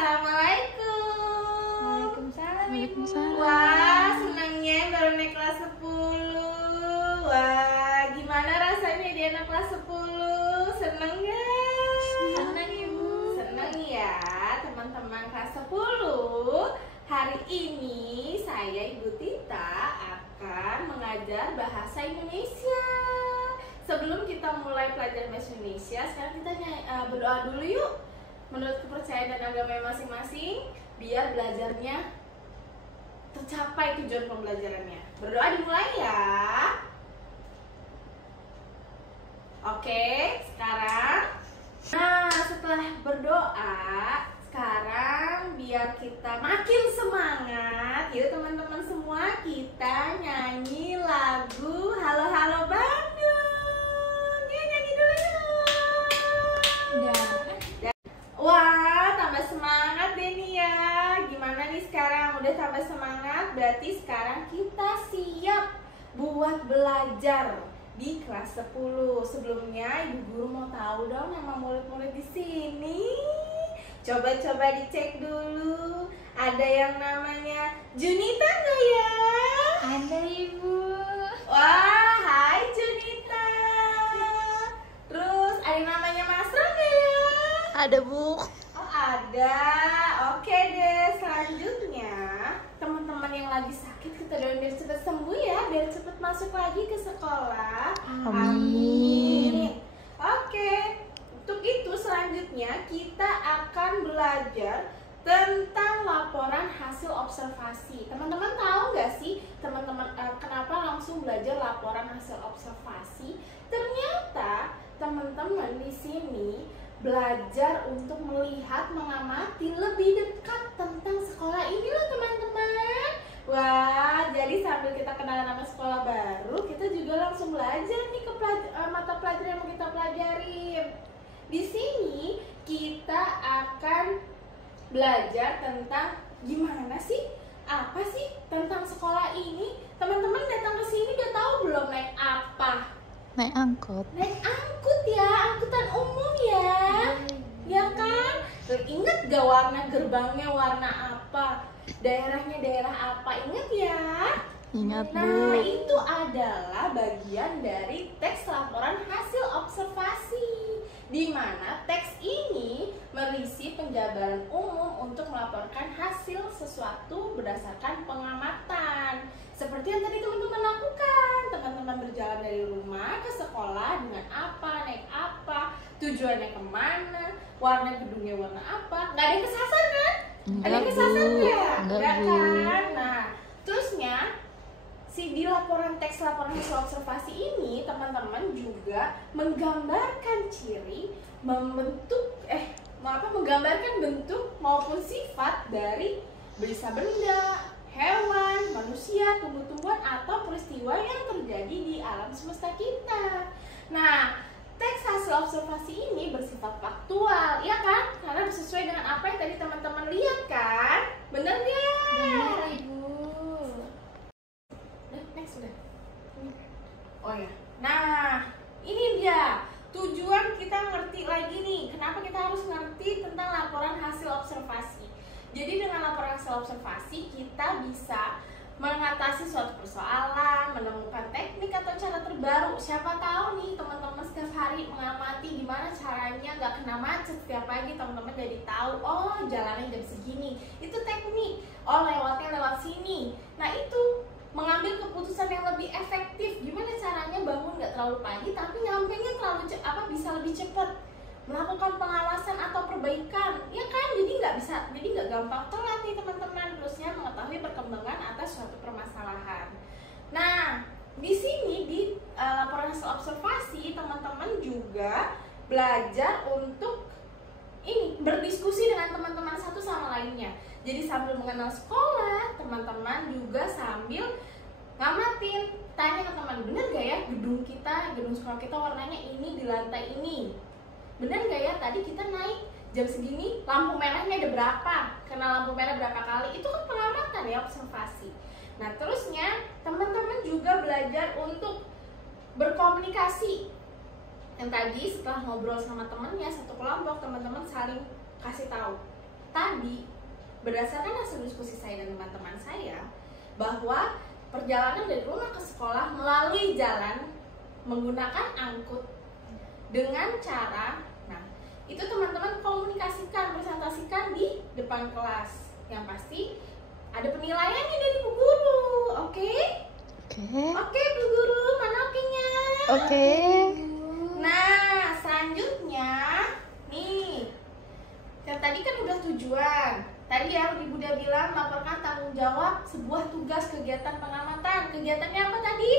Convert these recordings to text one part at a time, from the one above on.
Assalamualaikum. Waalaikumsalam. Wah, senangnya baru naik kelas 10. Wah, gimana rasanya dia anak kelas 10? Seneng gak? Senang, Ibu. Seneng ya, teman-teman kelas 10. Hari ini saya Ibu Tita akan mengajar bahasa Indonesia. Sebelum kita mulai pelajaran bahasa Indonesia, sekarang kita berdoa dulu yuk. Menurut kepercayaan dan agama masing-masing, biar belajarnya tercapai tujuan pembelajarannya. Berdoa dimulai ya. Oke, sekarang. Nah, setelah berdoa, sekarang biar kita makin semangat, yuk teman-teman semua, kita nyanyi lagu Halo Halo Bandung. Yuk nyanyi dulu yuk. Wah, tambah semangat deh nih ya. Gimana nih sekarang? Udah tambah semangat? Berarti sekarang kita siap buat belajar di kelas 10. Sebelumnya Ibu Guru mau tahu dong nama murid-murid di sini. Coba-coba dicek dulu. Ada yang namanya Junita nggak ya? Ada, Ibu. Wah, hai Junita. Terus ada yang namanya Masra nggak ya? Ada, Bu. Oh ada. Oke deh, selanjutnya teman-teman yang lagi sakit kita doain biar cepat sembuh ya, biar cepat masuk lagi ke sekolah. Amin. Oke, untuk itu selanjutnya kita akan belajar tentang laporan hasil observasi. Teman-teman tahu nggak sih, teman-teman kenapa langsung belajar laporan hasil observasi? Ternyata teman-teman di sini belajar untuk melihat, mengamati lebih dekat tentang sekolah ini loh teman-teman. Wah, jadi sambil kita kenalan nama sekolah baru, kita juga langsung belajar nih ke mata pelajaran yang mau kita pelajarin. Di sini kita akan belajar tentang gimana sih, apa sih tentang sekolah ini. Teman-teman datang ke sini udah tahu belum naik apa? Naik angkot. Naik angkut ya, angkutan umum ya. Ya kan? Ingat gak warna gerbangnya warna apa? Daerahnya daerah apa? Ingat ya? Ingat, Nah, Bu. itu adalah bagian dari teks laporan hasil observasi, di mana teks ini berisi penjabaran umum untuk melaporkan hasil sesuatu berdasarkan pengamatan. Seperti yang tadi teman-teman lakukan, teman-teman berjalan dari rumah ke sekolah dengan apa, naik apa, tujuannya kemana, warna gedungnya warna apa. Nggak ada yang kesasar kan? Ada yang kesasar nggak? Nggak kan? Nah, terusnya di laporan teks laporan hasil observasi ini teman-teman juga menggambarkan ciri, menggambarkan bentuk maupun sifat dari benda, hewan, manusia, tumbuh-tumbuhan atau peristiwa yang terjadi di alam semesta kita. Nah, teks hasil observasi ini bersifat faktual, ya kan? Karena sesuai dengan apa yang tadi teman-teman lihat kan? Bener nggak? Benar, Ibu. Sudah. Oh ya. Nah, ini dia tujuan kita ngerti lagi nih. Kenapa kita harus ngerti tentang laporan hasil observasi? Jadi dengan laporan hasil observasi kita bisa mengatasi suatu persoalan, menemukan teknik atau cara terbaru. Siapa tahu nih teman-teman setiap hari mengamati gimana caranya nggak kena macet setiap pagi. Teman-teman jadi tahu, oh jalannya jam segini. Itu teknik. Oh lewatnya lewat sini. Nah itu mengambil keputusan yang lebih efektif. Gimana caranya bangun nggak terlalu pagi tapi nyampenya bisa lebih cepat, melakukan pengawasan atau perbaikan, ya kan? Jadi nggak gampang telat nih teman-teman. Terusnya mengetahui perkembangan atas suatu permasalahan. Nah, di sini di laporan hasil observasi teman-teman juga belajar untuk ini berdiskusi dengan teman-teman satu sama lainnya. Jadi sambil mengenal sekolah, teman-teman juga sambil ngamatin, tanya ke teman, bener gak ya gedung sekolah kita warnanya ini di lantai ini? Bener gak ya tadi kita naik jam segini lampu merahnya ada berapa? Kena lampu merah berapa kali? Itu kan pengamatan ya, observasi. Nah terusnya teman-teman juga belajar untuk berkomunikasi. Yang tadi setelah ngobrol sama temennya satu kelompok, teman-teman saling kasih tahu tadi berdasarkan hasil diskusi saya dan teman-teman saya bahwa perjalanan dari rumah ke sekolah melalui jalan menggunakan angkut dengan cara, nah itu teman-teman komunikasikan, presentasikan di depan kelas. Yang pasti ada penilaiannya dari Bu Guru, oke? Oke Bu Guru, mana oke-nya? Oke. Nah, selanjutnya nih, yang tadi kan udah tujuan. Tadi ya Ibu udah bilang laporkan tanggung jawab sebuah tugas kegiatan pengamatan. Kegiatannya apa tadi?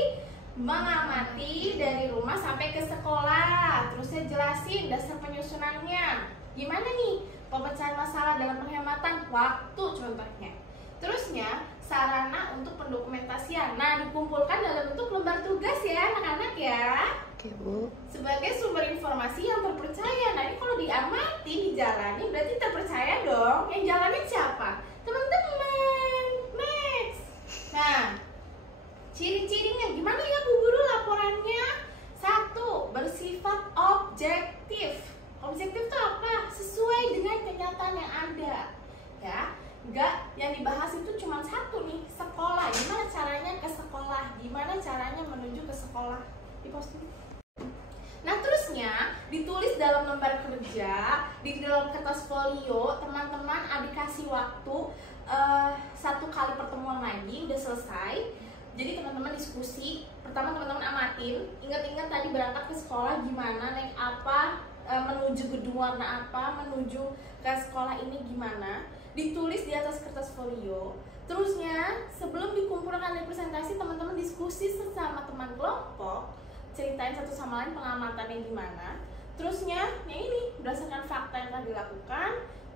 Mengamati dari rumah sampai ke sekolah. Terusnya jelasin dasar penyusunannya. Gimana nih pemecahan masalah dalam penghematan waktu contohnya. Terusnya sarana untuk pendokumentasian. Nah, dikumpulkan dalam bentuk lembar tugas ya anak-anak ya. Oke, Bu. Sebagai sumber informasi yang terpercaya. Nah, ini kalau diamati, dijalani berarti terpercaya dong. Yang jalanin siapa? Teman-teman. Next. Nah, ciri-cirinya gimana ya Bu Guru laporannya? 1. Bersifat objektif. Objektif itu apa? Sesuai dengan kenyataan yang ada. Ya, enggak yang dibahas itu cuma satu nih, sekolah. Gimana caranya ke sekolah? Gimana caranya menuju ke sekolah? Di posting. Nah, terusnya ditulis dalam lembar kerja, di dalam kertas folio. Teman-teman dikasih waktu 1 kali pertemuan lagi, udah selesai. Jadi teman-teman diskusi. Pertama teman-teman amatin, ingat-ingat tadi berangkat ke sekolah gimana, naik apa, menuju gedung warna apa, menuju ke sekolah ini gimana. Ditulis di atas kertas folio. Terusnya sebelum dikumpulkan dari presentasi, teman-teman diskusi sesama teman kelompok, ceritain satu sama lain pengamatannya gimana. Terusnya ya ini berdasarkan fakta yang telah dilakukan,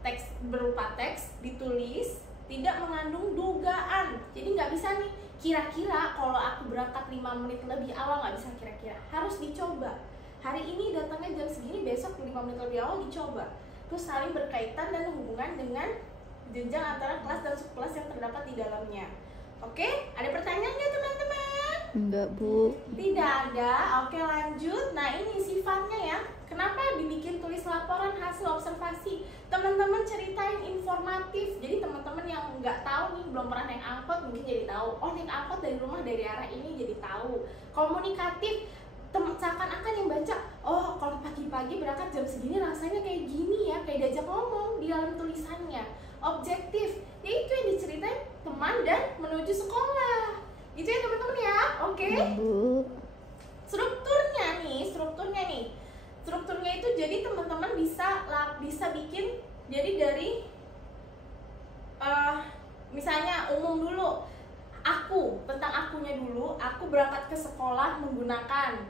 teks berupa teks ditulis, tidak mengandung dugaan. Jadi nggak bisa nih kira-kira kalau aku berangkat 5 menit lebih awal, nggak bisa kira-kira, harus dicoba. Hari ini datangnya jam segini, besok 5 menit lebih awal dicoba. Terus saling berkaitan dan hubungan dengan jenjang antara kelas dan subkelas yang terdapat di dalamnya. Oke, ada pertanyaan nggak teman-teman? Enggak, Bu. Tidak ada. Oke, lanjut. Nah, ini sifatnya ya. Kenapa dibikin tulis laporan hasil observasi? Teman-teman ceritain informatif. Jadi teman-teman yang nggak tahu nih, belum pernah naik angkot, mungkin jadi tahu. Oh, naik angkot dari rumah dari arah ini, jadi tahu. Komunikatif. Seakan-akan yang baca, oh kalau pagi-pagi berangkat jam segini rasanya kayak gini ya, kayak diajak ngomong di dalam tulisannya. Objektif, yaitu yang diceritain teman dan menuju sekolah. Gitu ya teman-teman ya, oke? Bu. Strukturnya nih. Strukturnya itu jadi teman-teman bisa bikin jadi dari misalnya umum dulu. Tentang akunya dulu, aku berangkat ke sekolah menggunakan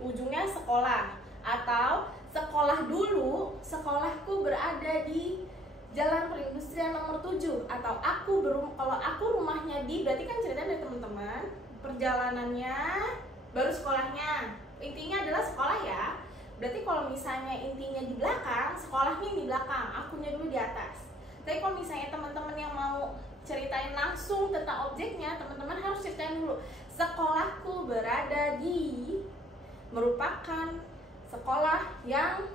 ujungnya sekolah, atau sekolah dulu, sekolahku berada di Jalan Perindustrian nomor 7, atau kalau aku rumahnya di, berarti kan ceritanya dari teman-teman, perjalanannya baru sekolahnya. Intinya adalah sekolah ya. Berarti kalau misalnya intinya di belakang, sekolahnya di belakang, akunya dulu di atas. Tapi kalau misalnya teman-teman yang mau ceritain langsung tentang objeknya, teman-teman harus ceritain dulu. Sekolahku berada di, merupakan sekolah yang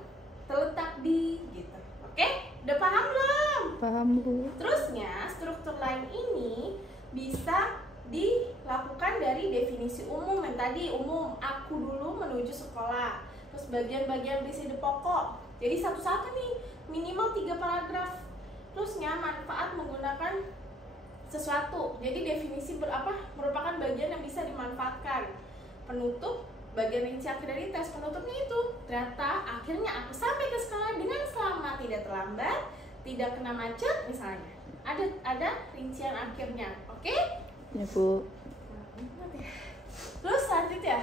terletak di, gitu. Oke? Udah paham belum? Paham, Bu. Terusnya, struktur lain ini bisa dilakukan dari definisi umum yang tadi, umum, aku dulu menuju sekolah. Terus bagian-bagian berisi pokok. Jadi satu-satu nih, minimal 3 paragraf. Terusnya, manfaat menggunakan sesuatu. Jadi definisi merupakan bagian yang bisa dimanfaatkan. Penutup, bagian rinci akhir dari tes. Penutupnya itu, ternyata akhirnya aku sampai ke sekolah dengan selamat, tidak terlambat, tidak kena macet misalnya. Ada rincian akhirnya, oke? Ya, Bu. Terus selanjutnya,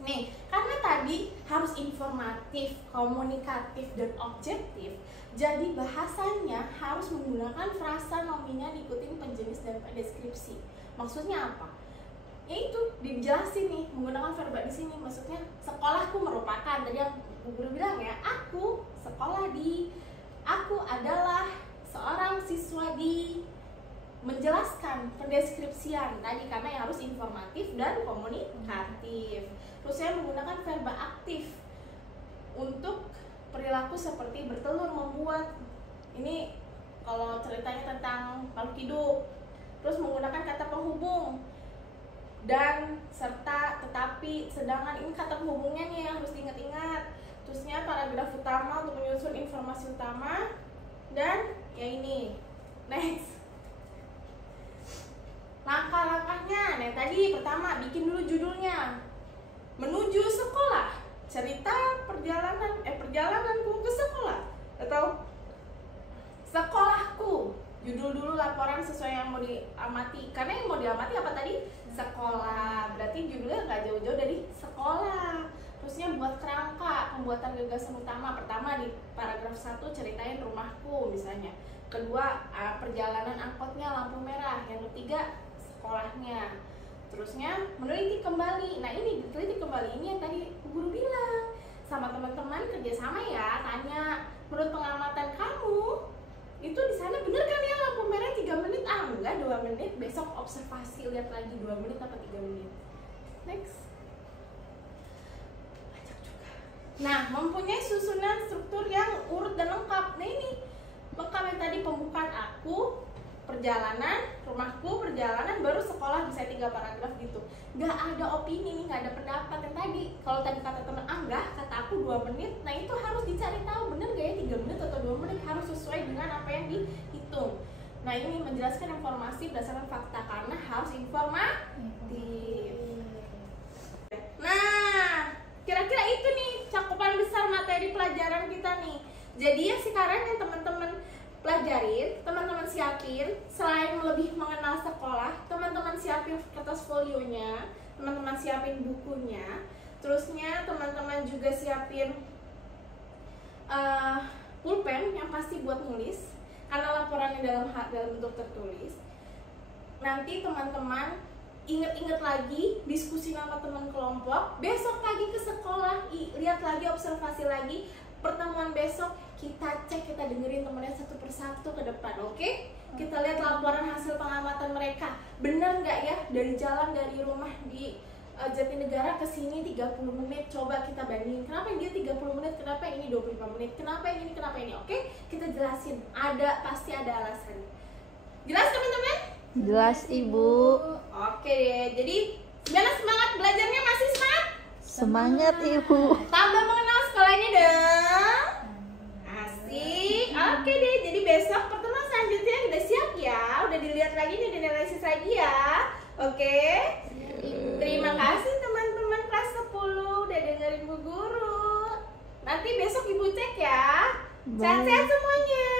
nih, karena tadi harus informatif, komunikatif, dan objektif, jadi bahasanya harus menggunakan frasa nominal diikutin penjenis dan deskripsi. Maksudnya apa? Yaitu dijelasin nih menggunakan verba di sini. Maksudnya sekolahku merupakan, tadi yang Bu Guru bilang ya, aku sekolah di, aku adalah seorang siswa di, menjelaskan pendeskripsian tadi karena yang harus informatif dan komunikatif. Terus saya menggunakan verba aktif untuk perilaku seperti bertelur, membuat, Ini kalau ceritanya tentang makhluk hidup. Terus menggunakan kata penghubung dan, serta, tetapi, sedangkan, ini kata penghubungnya nih yang harus diingat-ingat. Terusnya paragraf utama untuk menyusun informasi utama, dan ya ini. Next. Langkah-langkahnya. Nah, tadi pertama bikin dulu judulnya. Menuju sekolah. Cerita perjalananku ke sekolah, atau sekolahku. Judul dulu laporan sesuai yang mau diamati. Karena yang mau diamati apa tadi? Sekolah. Berarti judulnya nggak jauh-jauh dari sekolah. Terusnya buat kerangka, pembuatan gagasan utama. Pertama di paragraf 1 ceritain rumahku misalnya. Kedua, perjalanan angkotnya lampu merah. Yang ketiga, sekolahnya. Terusnya meneliti kembali. Nah, ini diteliti kembali, ini yang tadi guru bilang. Sama teman-teman kerjasama ya, tanya menurut pengamatan kamu itu di sana bener kan ya lampu merah 3 menit? Ah enggak, 2 menit. Besok observasi, lihat lagi 2 menit apa 3 menit. Next. Banyak juga. Nah, mempunyai susunan struktur yang urut dan lengkap. Nah, ini lengkap yang tadi pembukaan aku, perjalanan, rumahku, perjalanan, baru sekolah, bisa 3 paragraf gitu. Gak ada opini nih, gak ada pendapat yang tadi. Kalau tadi kata teman, enggak, kata aku 2 menit. Nah, itu harus dicari tahu bener gak ya 3 menit atau 2 menit, harus sesuai dengan apa yang dihitung. Nah, ini menjelaskan informasi berdasarkan fakta karena harus informatif. Nah, kira-kira itu nih cakupan besar materi pelajaran kita nih. Jadi ya sekarang yang teman-teman pelajarin, teman-teman siapin, selain lebih mengenal sekolah, teman-teman siapin kertas folionya, teman-teman siapin bukunya, terusnya teman-teman juga siapin pulpen yang pasti buat nulis, karena laporannya dalam bentuk tertulis. Nanti teman-teman inget-inget lagi, diskusi sama teman kelompok, besok pagi ke sekolah, lihat lagi, observasi lagi, pertemuan besok kita cek, kita dengerin temennya satu persatu ke depan, oke? Kita lihat laporan hasil pengamatan mereka, bener nggak ya dari jalan dari rumah di Jatinegara ke sini 30 menit, coba kita bandingin, kenapa yang dia 30 menit, kenapa yang ini 25 menit, kenapa yang ini, kenapa ini, oke? Kita jelasin, pasti ada alasan. Jelas teman-teman? Jelas Ibu. Oke deh, jadi gimana semangat belajarnya, masih semangat? Semangat Ibu. Tambah mengenal sekolahnya dong. Asik. Oke deh, jadi besok pertemuan selanjutnya udah siap ya, udah dilihat lagi nih, dianalisis lagi ya. Oke. Terima kasih teman-teman kelas 10 udah dengerin Bu Guru. Nanti besok Ibu cek ya. Sehat-sehat semuanya.